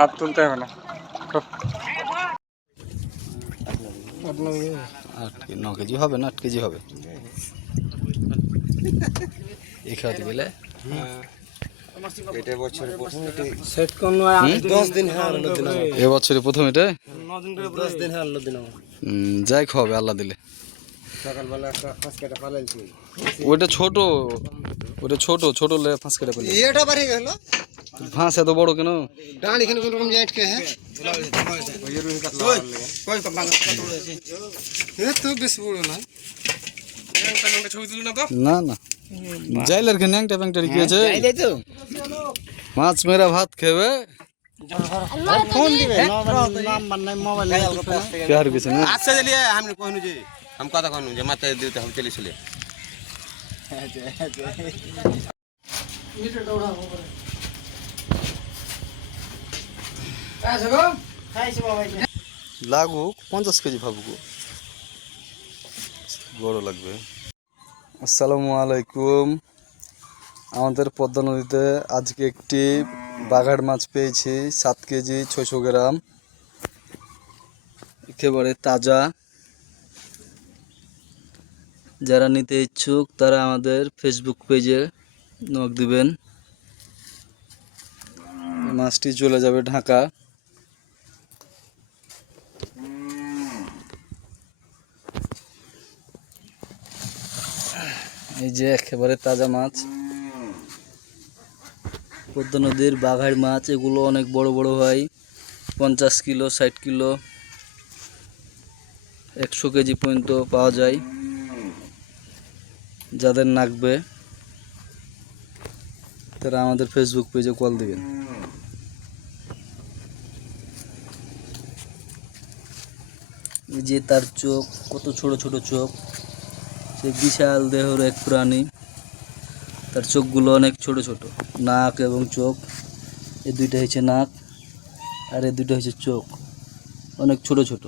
আর তুলতে হবে না। 9 কেজি হবে না 8 কেজি হবে এই খাওয়াতে গেলে এটা বছরে প্রথম এটা সেট কোন 10 দিন হলো দিন এ বছরে প্রথম এটা 9 দিন করে 10 দিন হলো দিন যাই খাওয়াবে আল্লাহ দিলে সকালবেলা একটা 5 কাটা পালাইছি ওটা ছোট ছোট লে 5 কেটে পেলে এটা বাড়ি গেল ফাঁস এত বড় কেন ডাঁড়ি এখানে কোন রকম জাইট কে হ্যাঁ কই কম বাংলা কত বড় আছে এ তো বেশ বড় না ছবি তুলি না তো না জাইলার কে ন্যাংটা প্যাংটা রেখেছে যাইলে তো মাছ মেরা ভাত খাবে ফোন দিবে নাম্বার নাই মোবাইল প্যার কিছু না अच्छा चलिए हमने कहनु जे हम कथा कहनु जे माते देते हम चली चले লাগুক 50 কেজি ভাবুক বড় লাগবে। আসসালামু আলাইকুম। আমাদের পদ্মা নদীতে আজকে একটি বাঘাড় মাছ পেয়েছি 7 কেজি 600 গ্রাম, একেবারে তাজা। যারা নিতে ইচ্ছুক তারা আমাদের ফেসবুক পেজে নক দিবেন। মাছটি চলে যাবে ঢাকা। এই যে একেবারে তাজা মাছ, পদ্মা নদীর বাঘাড় মাছ। এগুলো অনেক বড় বড় হয়, 50 কিলো 60 কিলো 100 কেজি পর্যন্ত পাওয়া যায়। যাদের লাগবে তারা আমাদের ফেসবুক পেজে কল দিবেন। এই যে তার চোখ, কত ছোট ছোট চোখ। সে বিশাল দেহের এক প্রাণী, তার চোখগুলো অনেক ছোট ছোট। নাক এবং চোখ, এই দুইটা হচ্ছে নাক আর এই দুইটা হচ্ছে চোখ, অনেক ছোট ছোট।